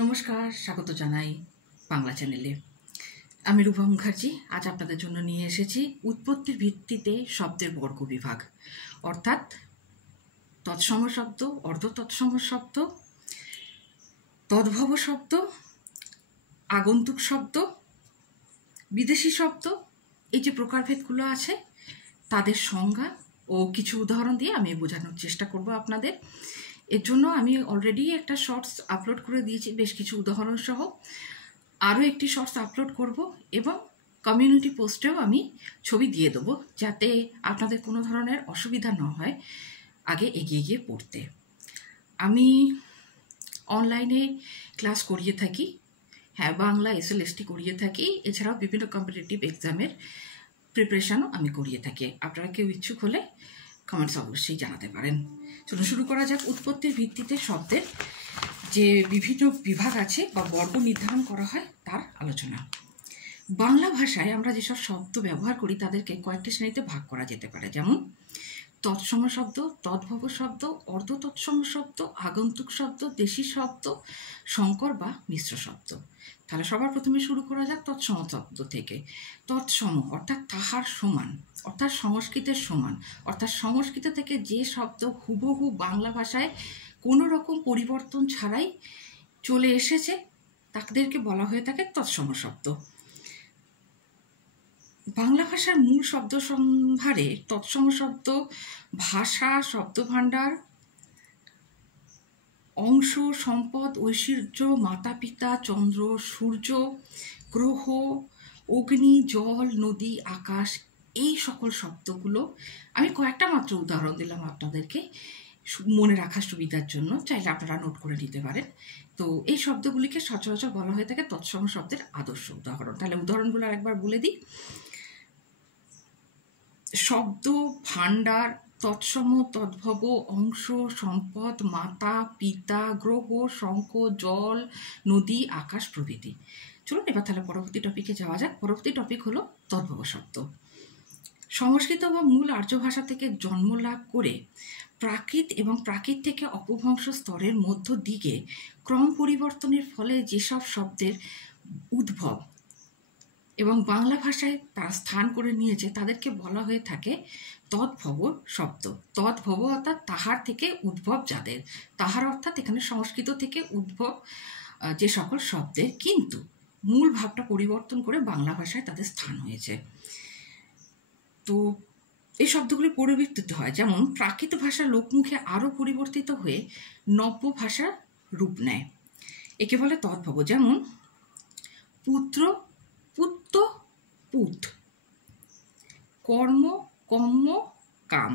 নমস্কার, স্বাগত জানাই বাংলা চ্যানেলে। আমি রূপা মুখার্জি। আজ আপনাদের জন্য নিয়ে এসেছি উৎপত্তির ভিত্তিতে শব্দের বর্গ বিভাগ, অর্থাৎ তৎসম শব্দ, অর্ধ তৎসম শব্দ, তদ্ভব শব্দ, আগন্তুক শব্দ, বিদেশি শব্দ, এই যে প্রকারভেদগুলো আছে তাদের সংজ্ঞা ও কিছু উদাহরণ দিয়ে আমি বোঝানোর চেষ্টা করব আপনাদের। এর জন্য আমি অলরেডি একটা শর্টস আপলোড করে দিয়েছি বেশ কিছু উদাহরণ সহ। আরও একটি শর্টস আপলোড করব এবং কমিউনিটি পোস্টেও আমি ছবি দিয়ে দেবো, যাতে আপনাদের কোনো ধরনের অসুবিধা না হয় আগে এগিয়ে গিয়ে পড়তে। আমি অনলাইনে ক্লাস করিয়ে থাকি, হ্যাঁ, বাংলা SLST করিয়ে থাকি। এছাড়াও বিভিন্ন কম্পিটিটিভ এক্সামের প্রিপারেশানও আমি করিয়ে থাকি। আপনারা কেউ ইচ্ছুক হলে কমেন্টস অবশ্যই জানাতে পারেন। চলুন শুরু করা যাক উৎপত্তির ভিত্তিতে শব্দের যে বিভিন্ন বিভাগ আছে বা বর্গ নির্ধারণ করা হয় তার আলোচনা। বাংলা ভাষায় আমরা যেসব শব্দ ব্যবহার করি তাদেরকে কয়েকটি শ্রেণীতে ভাগ করা যেতে পারে, যেমন তৎসম শব্দ, তদ্ভব শব্দ, অর্ধ তৎসম শব্দ, আগন্তুক শব্দ, দেশি শব্দ, সংকর বা মিশ্র শব্দ। তাহলে সবার প্রথমে শুরু করা যাক তৎসম শব্দ থেকে। তৎসম অর্থাৎ তাহার সমান, অর্থাৎ সংস্কৃতের সমান, অর্থাৎ সংস্কৃত থেকে যে শব্দ হুবহু বাংলা ভাষায় কোনো রকম পরিবর্তন ছাড়াই চলে এসেছে তাদেরকে বলা হয়ে থাকে তৎসম শব্দ। বাংলা ভাষার মূল শব্দ সম্ভারে তৎসম শব্দ ভাষা, শব্দভাণ্ডার, অংশ, সম্পদ, ঐশ্বর্য, মাতা পিতা, চন্দ্র, সূর্য, গ্রহ, অগ্নি, জল, নদী, আকাশ, এই সকল শব্দগুলো আমি কয়েকটা মাত্র উদাহরণ দিলাম আপনাদেরকে মনে রাখার সুবিধার জন্য, চাইলে আপনারা নোট করে নিতে পারেন। তো এই শব্দগুলিকে সচরাচর বলা হয়ে থাকে তৎসম শব্দের আদর্শ উদাহরণ। তাহলে উদাহরণগুলো একবার বলে দিই। শব্দ ভাণ্ডার, তৎসম, তদ্ভব, অংশ, সম্পদ, মাতা পিতা, গ্রহ, শঙ্খ, জল, নদী, আকাশ প্রভৃতি। চলুন এবার তাহলে পরবর্তী টপিকে যাওয়া যাক। পরবর্তী টপিক হলো তদ্ভব শব্দ। সংস্কৃত বা মূল আর্য ভাষা থেকে জন্ম লাভ করে প্রাকৃত এবং প্রাকৃত থেকে অপভ্রংশ স্তরের মধ্য দিকে ক্রম পরিবর্তনের ফলে যেসব শব্দের উদ্ভব এবং বাংলা ভাষায় তার স্থান করে নিয়েছে তাদেরকে বলা হয়ে থাকে তদ্ভব শব্দ। তদ্ভব অর্থাৎ তাহার থেকে উদ্ভব যাদের, তাহার অর্থাৎ এখানে সংস্কৃত থেকে উদ্ভব যে সকল শব্দের কিন্তু মূল ভাবটা পরিবর্তন করে বাংলা ভাষায় তাদের স্থান হয়েছে। তো এই শব্দগুলি পরিবর্তিত হয়, যেমন প্রাকৃত ভাষা লোকমুখে আরও পরিবর্তিত হয়ে নব্য ভাষার রূপ নেয়, একে বলে তদ্ভব। যেমন পুত্র, পুত্ত, পুত, কর্ম, কম্ম, কাম,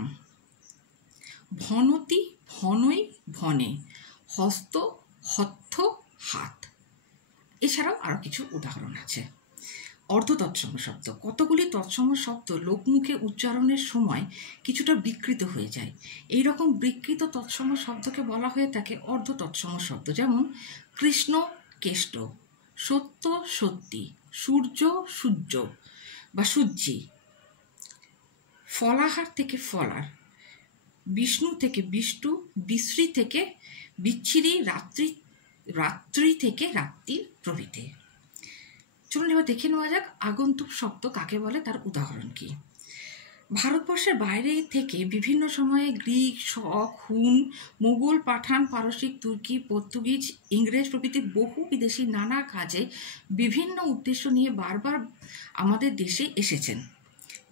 ভনতি, ভনই, ভনে, হস্ত, হত্থ, হাত। এছাড়াও আরও কিছু উদাহরণ আছে। অর্ধ তৎসম শব্দ। কতগুলি তৎসম শব্দ লোকমুখে উচ্চারণের সময় কিছুটা বিকৃত হয়ে যায়। এই রকম বিকৃত তৎসম শব্দকে বলা হয়ে থাকে অর্ধ তৎসম শব্দ। যেমন কৃষ্ণ, কেষ্ট, সত্য, সত্যি, সূর্য, সূর্য বা সূর্যি, ফলাহার থেকে ফলার, বিষ্ণু থেকে বিষ্ণু, বিশ্রী থেকে বিচ্ছিরি, রাত্রি, রাত্রি থেকে রাত্রি প্রভৃতি। চলুন এবার দেখে নেওয়া যাক আগন্তুক শব্দ কাকে বলে, তার উদাহরণ কি। ভারতবর্ষের বাইরে থেকে বিভিন্ন সময়ে গ্রিক, শক, হুন, মোগল, পাঠান, পারসিক, তুর্কি, পর্তুগিজ, ইংরেজ প্রভৃতি বহু বিদেশি নানা কাজে বিভিন্ন উদ্দেশ্য নিয়ে বারবার আমাদের দেশে এসেছেন,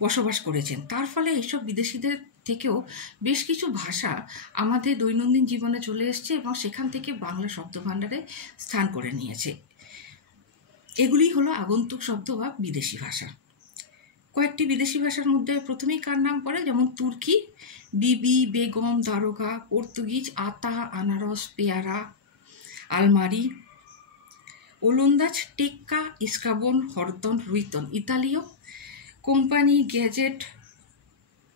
বসবাস করেছেন। তার ফলে এইসব বিদেশিদের থেকেও বেশ কিছু ভাষা আমাদের দৈনন্দিন জীবনে চলে এসছে এবং সেখান থেকে বাংলা শব্দভাণ্ডারে স্থান করে নিয়েছে। এগুলি হলো আগন্তুক শব্দ বা বিদেশি ভাষা। কয়েকটি বিদেশি ভাষার মধ্যে প্রথমেই কার নাম পড়ে, যেমন তুর্কি বিবি, বেগম, দারোগা, পর্তুগিজ আতা, আনারস, পেয়ারা, আলমারি, ওলন্দাজ টেক্কা, ইস্কাবন, হরতন, রুইতন, ইতালীয় company, gadget,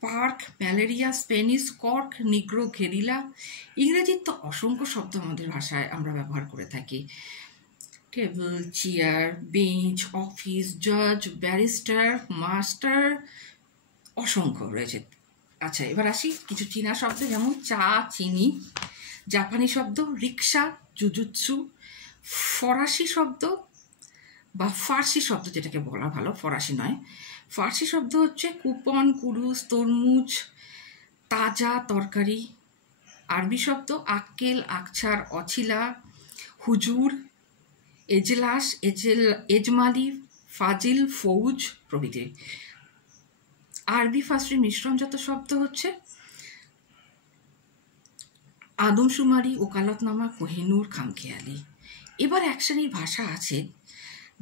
park, malaria, Spanish cork, নিগ্রো, ঘেরিলা। ইংরেজির তো অসংখ্য শব্দ আমাদের ভাষায় আমরা ব্যবহার করে থাকি। টেবিল, চেয়ার, বেঞ্চ, অফিস, জজ, ব্যারিস্টার, মাস্টার, অসংখ্য রয়েছে। আচ্ছা, এবার আসি কিছু চীনা শব্দ, যেমন চা, চিনি। জাপানি শব্দ রিক্সা, জুজুৎসু, ফরাসি শব্দ বা ফার্সি শব্দ, যেটাকে বলা ভালো, ফরাসি নয়, ফার্সি শব্দ হচ্ছে কুপন, কুরুস, তরমুজ, তাজা তরকারি। আরবি শব্দ আক্কেল, আকছার, অছিলা, হুজুর, এজলাস, এজমালি, ফাজিল, ফৌজ প্রভৃতি। আরবি ফার্সি মিশ্রণজাত শব্দ হচ্ছে আদমশুমারি, ওকালতনামা, কোহিনূর, খামখেয়ালি। এবার এক শ্রেণীর ভাষা আছে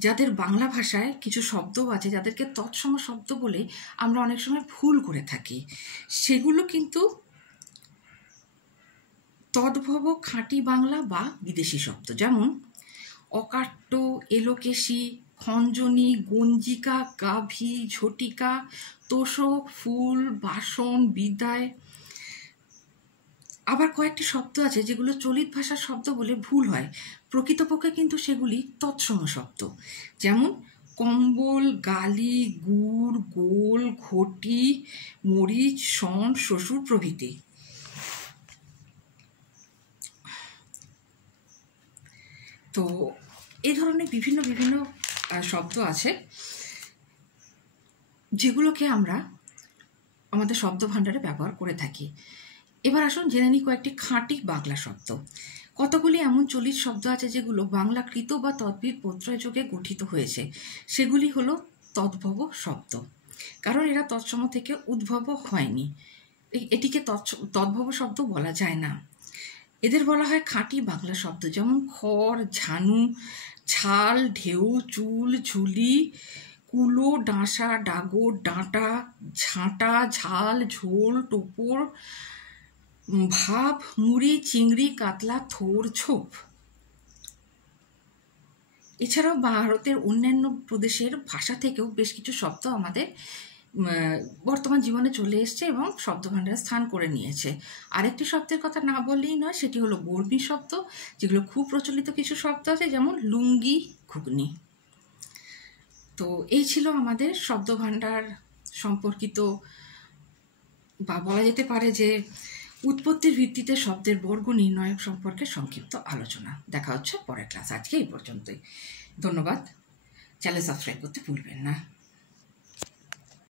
যাদের বাংলা ভাষায় কিছু শব্দ আছে যাদেরকে তৎসম শব্দ বলে আমরা অনেক সময় ভুল করে থাকি। সেগুলো কিন্তু তদ্ভব খাঁটি বাংলা বা বিদেশি শব্দ, যেমন অকাট্য, এলোকেশি, খঞ্জনি, গঞ্জিকা, গাভী, ঝটিকা, তোষক, ফুল, বাসন, বিদায়। আবার কয়েকটি শব্দ আছে যেগুলো চলিত ভাষার শব্দ বলে ভুল হয়, প্রকৃতপক্ষে কিন্তু সেগুলি তৎসম শব্দ, যেমন কম্বল, গালি, গুড়, গোল, ঘটি, মরিচ, শন, শ্বশুর প্রভৃতি। তো এই ধরনের বিভিন্ন বিভিন্ন শব্দ আছে যেগুলোকে আমরা আমাদের শব্দ ভাণ্ডারে ব্যবহার করে থাকি। এবার আসুন জেনে নিই কয়েকটি খাঁটি বাংলা শব্দ। কতগুলি এমন চলিত শব্দ আছে যেগুলো বাংলাকৃত বা তদ্ভির প্রত্যয় যোগে গঠিত হয়েছে, সেগুলি হলো তদ্ভব শব্দ, কারণ এরা তৎসম থেকে উদ্ভব হয়নি। এটিকে তদ্ভব শব্দ বলা যায় না। এদের বলা হয় খাঁটি বাংলা শব্দ, যেমন খড়, ঝানু, ছাল, ঢেউ, চুল, ঝুলি, কুলো, ডাঁসা, ডাগর, ডাঁটা, ঝাঁটা, ঝাল, ঝোল, টোপর, ভাব, মুড়ি, চিংড়ি, কাতলা, থোর, ছোপ। এছাড়াও ভারতের অন্যান্য প্রদেশের ভাষা থেকেও বেশ কিছু শব্দ আমাদের বর্তমান জীবনে চলে এসছে এবং শব্দভাণ্ডারে স্থান করে নিয়েছে। আরেকটি শব্দের কথা না বললেই নয়, সেটি হলো বর্মী শব্দ, যেগুলো খুব প্রচলিত কিছু শব্দ আছে, যেমন লুঙ্গি, ঘুগনি। তো এই ছিল আমাদের শব্দভাণ্ডার সম্পর্কিত, বা বলা যেতে পারে যে উৎপত্তির ভিত্তিতে শব্দের বর্গ নির্ণয় সম্পর্কে সংক্ষিপ্ত আলোচনা। দেখা হচ্ছে পরের ক্লাস। আজকে এই পর্যন্তই। ধন্যবাদ। চ্যানেল সাবস্ক্রাইব করতে ভুলবেন না।